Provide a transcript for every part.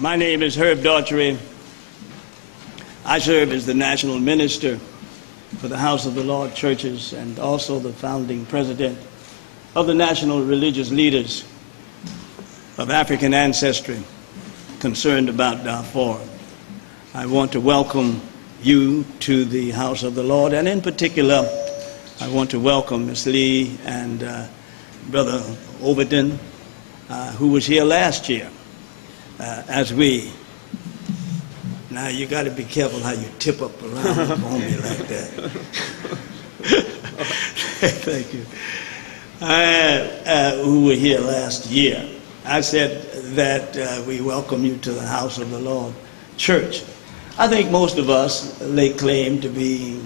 My name is Herb Daughtry. I serve as the national minister for the House of the Lord Churches and also the founding president of the National Religious Leaders of African ancestry concerned about Darfur. I want to welcome you to the House of the Lord, and in particular, I want to welcome Ms. Lee and Brother Overton, who was here last year. Now you got to be careful how you tip up around on me like that. Thank you. Who were here last year. I said that we welcome you to the House of the Lord Church. I think most of us lay claim to be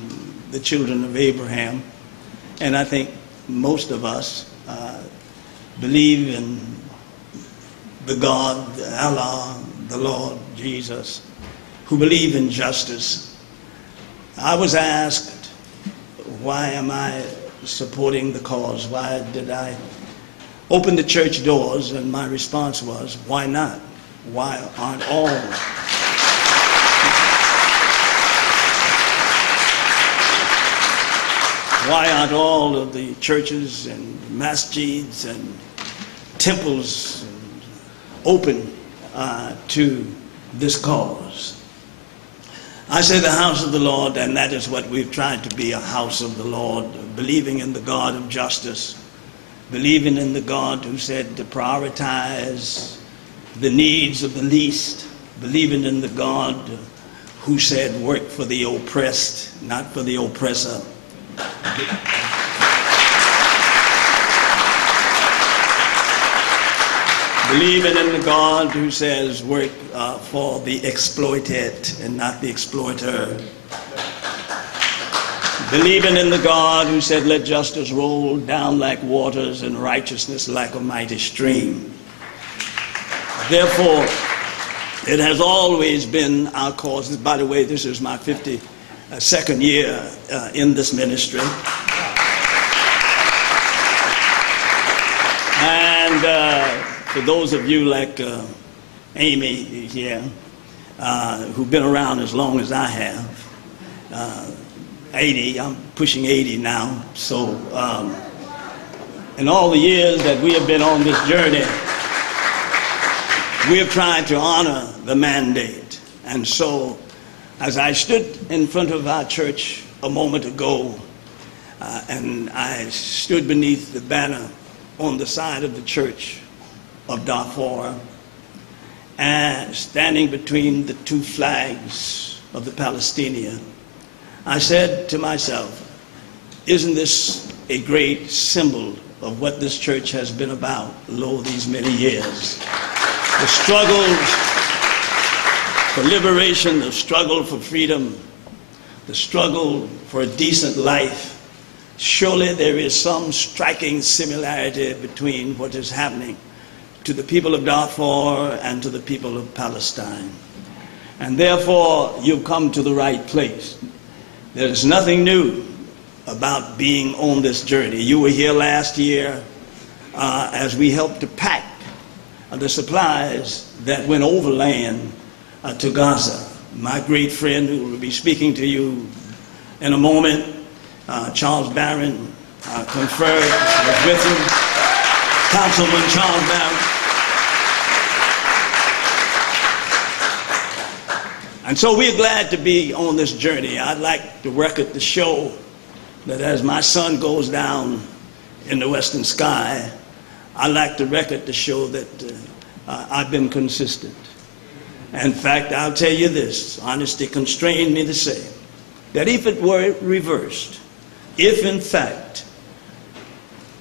the children of Abraham, and I think most of us believe in the God, Allah, the Lord Jesus, who believe in justice. I was asked, why am I supporting the cause? Why did I open the church doors? And my response was, why not? Why aren't all of the churches and masjids and temples open to this cause? I say the house of the Lord, and that is what we've tried to be, a house of the Lord, believing in the God of justice, believing in the God who said to prioritize the needs of the least, believing in the God who said work for the oppressed, not for the oppressor. Believing in the God who says work for the exploited and not the exploiter. Believing in the God who said let justice roll down like waters and righteousness like a mighty stream. Therefore, it has always been our cause. By the way, this is my 52nd year in this ministry. And for those of you like Amy here, who've been around as long as I have, 80, I'm pushing 80 now, so in all the years that we have been on this journey, we have tried to honor the mandate. And so, as I stood in front of our church a moment ago, and I stood beneath the banner on the side of the church of Darfur, and standing between the two flags of the Palestinian, I said to myself, isn't this a great symbol of what this church has been about, lo, these many years? The struggles for liberation, the struggle for freedom, the struggle for a decent life. Surely there is some striking similarity between what is happening to the people of Darfur and to the people of Palestine. And therefore, you've come to the right place. There is nothing new about being on this journey. You were here last year as we helped to pack the supplies that went overland to Gaza. My great friend who will be speaking to you in a moment, Charles Barron, conferred with him, Councilman Charles Barron. And so we're glad to be on this journey. I'd like the record to show that as my sun goes down in the western sky, I'd like the record to show that I've been consistent. In fact, I'll tell you this, honesty constrained me to say that if it were reversed, if in fact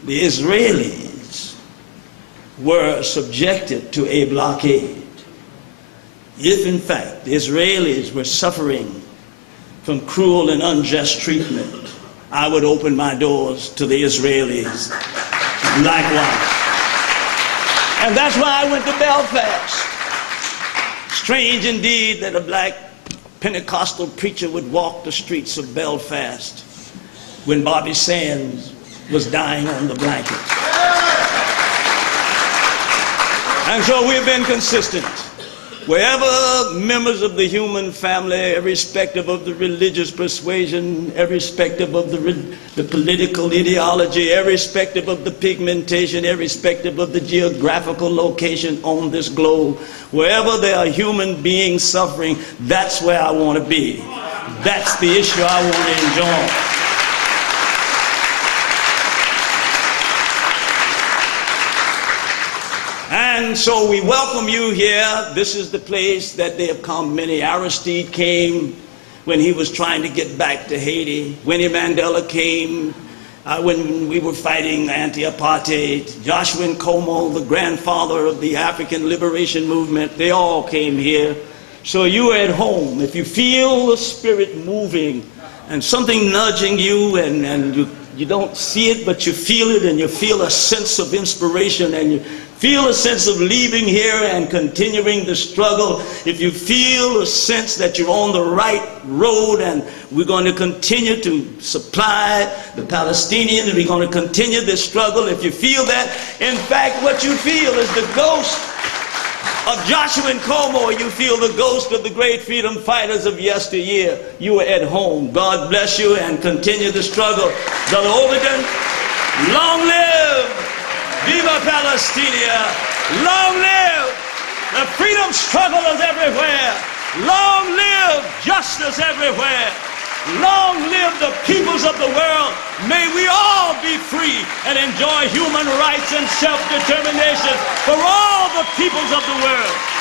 the Israelis were subjected to a blockade, if in fact the Israelis were suffering from cruel and unjust treatment, I would open my doors to the Israelis likewise. And that's why I went to Belfast. Strange indeed that a black Pentecostal preacher would walk the streets of Belfast when Bobby Sands was dying on the blanket. And so we've been consistent. Wherever members of the human family, irrespective of the religious persuasion, irrespective of the political ideology, irrespective of the pigmentation, irrespective of the geographical location on this globe, wherever there are human beings suffering, that's where I want to be. That's the issue I want to enjoy. And so we welcome you here. This is the place that they have come. Many. Aristide came when he was trying to get back to Haiti. Winnie Mandela came when we were fighting anti-apartheid. Joshua Nkomo, the grandfather of the African liberation movement, they all came here. So you are at home. If you feel the spirit moving and something nudging you and you don't see it, but you feel it, and you feel a sense of inspiration, and you feel a sense of leaving here and continuing the struggle, if you feel a sense that you're on the right road and we're going to continue to supply the Palestinians and we're going to continue this struggle, if you feel that, in fact, what you feel is the ghost of Joshua Nkomo, you feel the ghost of the great freedom fighters of yesteryear. You are at home. God bless you and continue the struggle. Brother Overton, long live Viva Palestina! Long live the freedom struggle is everywhere! Long live justice everywhere! Long live the peoples of the world! May we all be free and enjoy human rights and self-determination for all the peoples of the world!